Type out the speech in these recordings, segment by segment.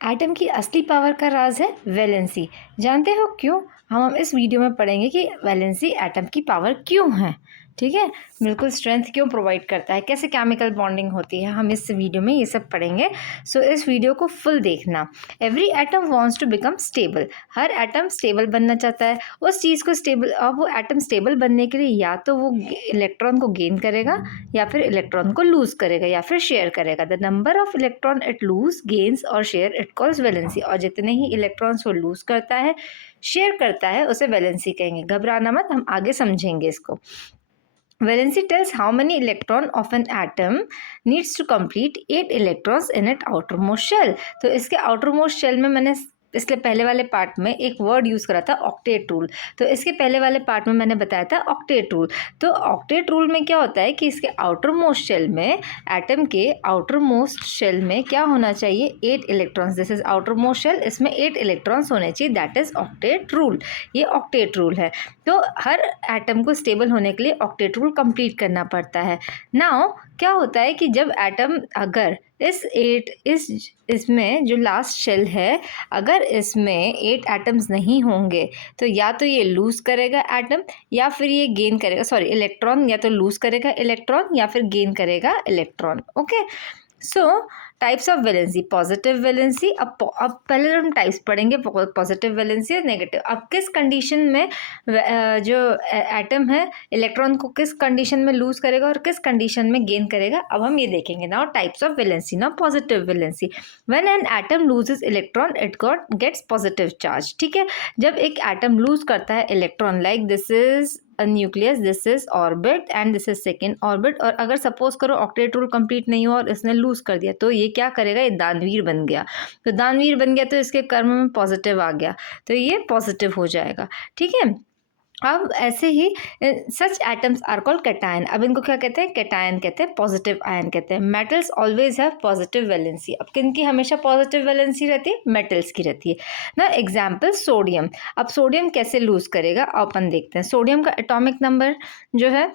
Atom की असली power का राज है वैलेंसी। जानते हो क्यों? हम इस वीडियो में पढ़ेंगे कि वैलेंसी एटम की पावर क्यों है। ठीक है, बिल्कुल स्ट्रेंथ क्यों प्रोवाइड करता है, कैसे केमिकल बॉन्डिंग होती है, हम इस वीडियो में ये सब पढ़ेंगे। सो इस वीडियो को फुल देखना। Every atom wants to become stable. हर एटम स्टेबल बनना चाहता है उस चीज़ को स्टेबल। और वो एटम स्टेबल बनने के लिए या तो वो इलेक्ट्रॉन को गेन करेगा या फिर इलेक्ट्रॉन को लूज करेगा या फिर शेयर करेगा। The number of electron it lose gains और शेयर इट कॉल्स वैलेंसी। और जितने ही इलेक्ट्रॉन्स वो लूज करता है, शेयर करता है, उसे वैलेंसी कहेंगे। घबराना मत, हम आगे समझेंगे इसको। Valency tells how many electron of an atom needs to complete 8 electrons in its outermost shell। तो इसके outermost shell में मैंने इसके पहले वाले पार्ट में एक वर्ड यूज़ करा था ऑक्टेट रूल। तो इसके पहले वाले पार्ट में मैंने बताया था ऑक्टेट रूल। तो ऑक्टेट रूल में क्या होता है कि इसके आउटर मोस्ट शेल में, एटम के आउटर मोस्ट शेल में क्या होना चाहिए? 8 electrons. This is outermost shell, इसमें 8 इलेक्ट्रॉन्स होने चाहिए। That is octet rule. ये ऑक्टेट रूल है। तो हर एटम को स्टेबल होने के लिए ऑक्टेट रूल कंप्लीट करना पड़ता है। नाउ क्या होता है कि जब एटम अगर इसमें जो लास्ट शेल है, अगर इसमें 8 एटम्स नहीं होंगे तो या तो ये लूज करेगा एटम या फिर ये गेन करेगा, सॉरी इलेक्ट्रॉन, या तो लूज करेगा इलेक्ट्रॉन या फिर गेन करेगा electron. Okay, so types of valency. Positive valency. अब पहले हम टाइप्स पढ़ेंगे, पॉजिटिव वैलेंसी और नेगेटिव। अब किस कंडीशन में जो एटम है इलेक्ट्रॉन को किस कंडीशन में लूज करेगा और किस कंडीशन में गेन करेगा, अब हम ये देखेंगे। Now types of valency. Now positive valency. When an atom loses electron it gets positive charge. ठीक है, जब एक एटम लूज करता है electron, like this is nucleus, this is orbit and this is second orbit, और अगर suppose करो octet rule complete नहीं हुआ और इसने लूज कर दिया तो ये क्या करेगा? ये दानवीर बन गया। तो दानवीर बन गया तो इसके कर्म में पॉजिटिव आ गया, तो ये पॉजिटिव हो जाएगा। ठीक है, अब ऐसे ही सच एटम्स आर कॉल्ड कैटायन। अब इनको क्या कहते हैं? कैटायन कहते हैं, पॉजिटिव आयन कहते हैं। Metals always have positive valency. अब किन की हमेशा पॉजिटिव वैलेंसी रहती है? मेटल्स की रहती है ना। Example sodium. अब सोडियम कैसे लूज करेगा अपन देखते हैं। सोडियम का एटॉमिक नंबर जो है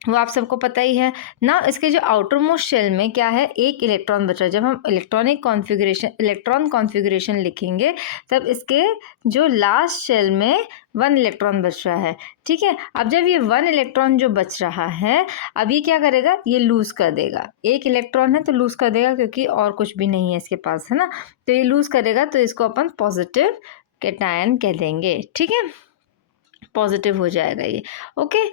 वो आप सबको पता ही है ना। इसके जो आउटर मोस्ट शेल में क्या है? एक इलेक्ट्रॉन बच रहा है। जब हम इलेक्ट्रॉन कॉन्फ़िगरेशन लिखेंगे तब इसके जो लास्ट शेल में 1 इलेक्ट्रॉन बच रहा है। ठीक है, अब जब ये 1 इलेक्ट्रॉन जो बच रहा है, अब ये क्या करेगा? ये लूज कर देगा। एक इलेक्ट्रॉन है तो लूज कर देगा क्योंकि और कुछ भी नहीं है इसके पास, है ना। तो ये लूज करेगा तो इसको अपन पॉजिटिव कैटायन कह देंगे। ठीक है, पॉजिटिव हो जाएगा ये। ओके,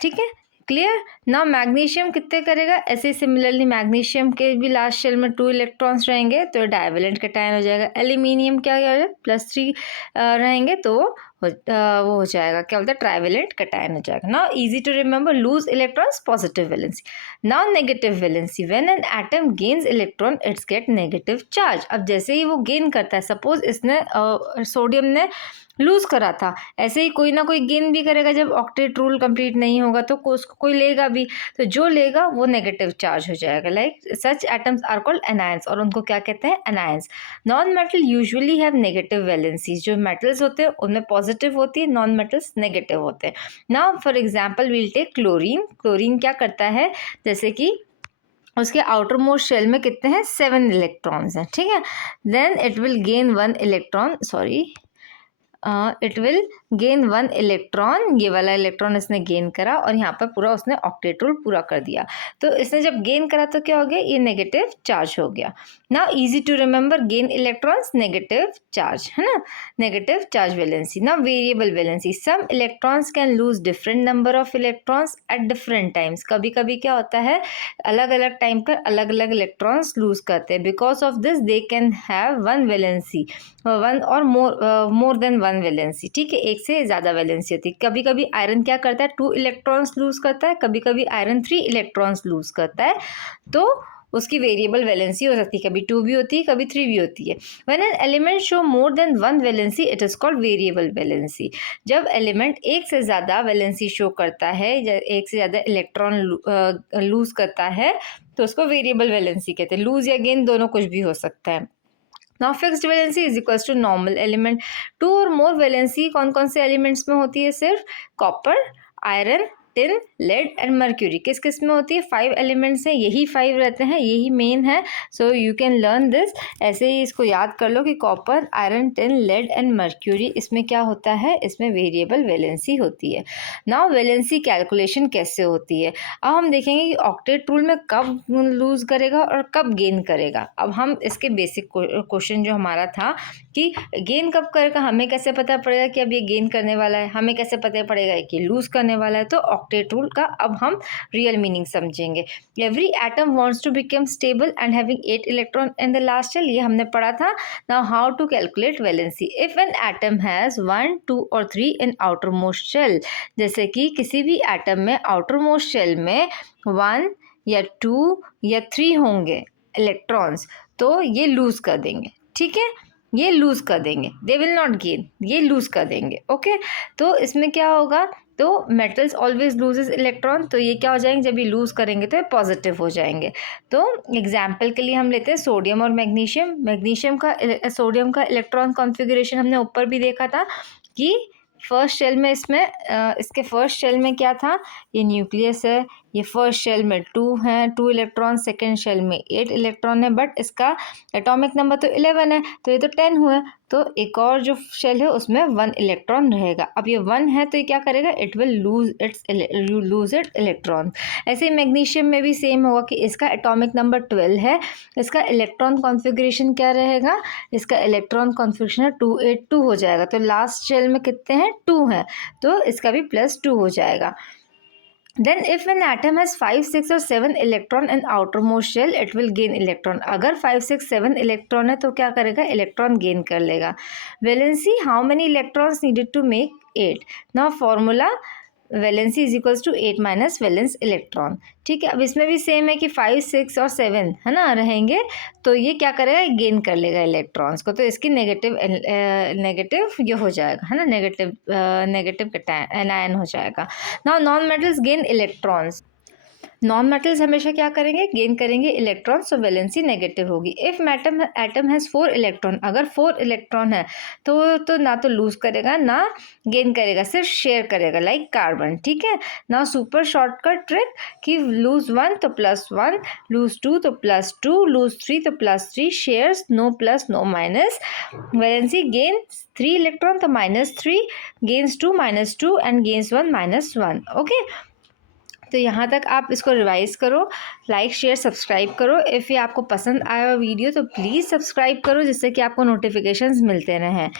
ठीक है, क्लियर। ना मैग्नीशियम कितने करेगा? ऐसे सिमिलरली मैग्नीशियम के भी लास्ट शेल में 2 इलेक्ट्रॉन्स रहेंगे तो डाइवेलेंट कैटायन हो जाएगा। एल्यूमिनियम क्या हो जाएगा? +3 रहेंगे तो वो हो जाएगा, क्या बोलते हैं? ट्राइवेलेंट कैटायन हो जाएगा। Now easy to remember, lose electrons positive valency. Now negative valency. When an atom gains electron its get negative charge. अब जैसे ही वो गेन करता है, सपोज इसने सोडियम ने लूज करा था, ऐसे ही कोई ना कोई गेन भी करेगा। जब ऑक्टेट रूल कंप्लीट नहीं होगा तो उसको कोई लेगा भी, तो जो लेगा वो नेगेटिव चार्ज हो जाएगा। Like such atoms are called anions, और उनको क्या कहते हैं? Anions. Non metal usually have negative valencies. जो मेटल्स होते हैं उनमें पॉजिटिव होती है, नॉन मेटल्स नेगेटिव होते हैं। Now for example we'll take chlorine. Chlorine क्या करता है? जैसे कि उसके आउटर मोस्ट शेल में कितने हैं? 7 इलेक्ट्रॉन्स हैं। ठीक है, then it will gain 1 electron, sorry it will gain 1 electron. ये वाला इलेक्ट्रॉन इसने गेन करा और यहाँ पर पूरा उसने ऑक्टेट रूल पूरा कर दिया। तो इसने जब गेन करा तो क्या हो गया? ये नेगेटिव चार्ज हो गया। Now easy to remember, gain electrons negative charge, है ना, negative charge valency. Now variable valency. Some electrons can lose different number of electrons at different times. कभी कभी क्या होता है, अलग अलग टाइम पर अलग अलग इलेक्ट्रॉन्स लूज करते हैं। Because of this they can have 1 valency, 1 और मोर देन 1 वैलेंसी। ठीक है, एक से ज़्यादा वैलेंसी होती है। कभी कभी आयरन क्या करता है? 2 इलेक्ट्रॉन्स लूज करता है, कभी कभी आयरन 3 इलेक्ट्रॉन्स लूज करता है, तो उसकी वेरिएबल वैलेंसी हो सकती है। कभी 2 भी होती है, कभी 3 भी होती है। When an element show more than 1 valency it is called variable valency. जब एलिमेंट एक से ज़्यादा वैलेंसी शो करता है, एक से ज़्यादा इलेक्ट्रॉन लूज करता है, तो उसको वेरिएबल वैलेंसी कहते हैं। लूज या गेन दोनों कुछ भी हो सकता है। Now fixed valency is equals to normal element. 2 और मोर वैलेंसी कौन कौन से एलिमेंट्स में होती है? सिर्फ copper, iron tin, lead and mercury. किस किस में होती है? 5 एलिमेंट्स हैं, यही 5 रहते हैं, यही मेन है। So you can learn this. ऐसे ही इसको याद कर लो कि copper, iron, tin, lead and mercury, इसमें क्या होता है? इसमें वेरिएबल वैलेंसी होती है। नाउ वैलेंसी कैलकुलेशन कैसे होती है? अब हम देखेंगे कि ऑक्टेट रूल में कब लूज करेगा और कब गेन करेगा। अब हम इसके बेसिक क्वेश्चन जो हमारा था कि गेन कब करेगा, हमें कैसे पता पड़ेगा कि अब ये गेन करने वाला है, हमें कैसे पता पड़ेगा कि लूज करने वाला है। तो ऑक्टेट रूल का अब हम रियल मीनिंग समझेंगे। Every atom wants to become stable and having 8 electron in the last shell, ये हमने पढ़ा था। Now how to calculate valency. If an atom has 1, 2 और 3 इन आउटर मोस्ट शेल, जैसे कि किसी भी एटम में आउटर मोस्ट शेल में 1 या 2 या 3 होंगे इलेक्ट्रॉन्स, तो ये लूज कर देंगे। ठीक है, ये लूज कर देंगे, दे विल नॉट गेन, ये लूज कर देंगे। ओके, तो इसमें क्या होगा? तो मेटल्स ऑलवेज लूजेस इलेक्ट्रॉन, तो ये क्या हो जाएंगे? जब ये लूज करेंगे तो ये पॉजिटिव हो जाएंगे। तो एग्जाम्पल के लिए हम लेते हैं सोडियम और मैग्नीशियम। सोडियम का इलेक्ट्रॉन कॉन्फ़िगरेशन हमने ऊपर भी देखा था कि फर्स्ट शेल में इसके फर्स्ट शेल में क्या था? ये न्यूक्लियस है, ये फर्स्ट शेल में 2 हैं, 2 इलेक्ट्रॉन, सेकेंड शेल में 8 इलेक्ट्रॉन है, बट इसका एटॉमिक नंबर तो 11 है, तो ये तो 10 हुआ। तो एक और जो शेल है उसमें 1 इलेक्ट्रॉन रहेगा। अब ये 1 है तो ये क्या करेगा? It will lose its electron. ऐसे ही मैग्नीशियम में भी सेम होगा कि इसका एटॉमिक नंबर 12 है, इसका इलेक्ट्रॉन कॉन्फ़िगरेशन क्या रहेगा? इसका इलेक्ट्रॉन कॉन्फ़िगरेशन 282 हो जाएगा। तो लास्ट शेल में कितने हैं? 2 हैं, तो इसका भी +2 हो जाएगा। Then if an atom has 5, 6 और 7 electron in outermost shell, it will gain electron. अगर 5, 6, 7 इलेक्ट्रॉन है तो क्या करेगा? इलेक्ट्रॉन गेन कर लेगा। Valency, how many electrons needed to make 8। Now formula, valency is equals to 8 minus valence electron. ठीक है, अब इसमें भी सेम है कि 5, 6 और 7 है ना रहेंगे, तो ये क्या करेगा? गेन कर लेगा इलेक्ट्रॉन्स को, तो इसकी नेगेटिव ये हो जाएगा, है ना, नेगेटिव एनायन हो जाएगा। Now non metals gain electrons. Non metals हमेशा क्या करेंगे? गेन करेंगे इलेक्ट्रॉन, सो वैलेंसी नेगेटिव होगी। इफ एटम हैज़ 4 इलेक्ट्रॉन, अगर 4 इलेक्ट्रॉन है तो ना तो लूज करेगा ना गेन करेगा, सिर्फ शेयर करेगा, लाइक कार्बन। ठीक है, ना सुपर शॉर्टकट ट्रिक कि लूज 1 तो +1, लूज 2 तो +2, लूज 3 तो +3, shares no plus no minus. Valency gain 3 electron तो -3, गेन्स 2 -2 एंड गेन्स 1 -1। ओके, तो यहाँ तक आप इसको रिवाइज करो, लाइक शेयर सब्सक्राइब करो। इफ़ ये आपको पसंद आया वीडियो तो प्लीज़ सब्सक्राइब करो, जिससे कि आपको नोटिफिकेशंस मिलते रहें।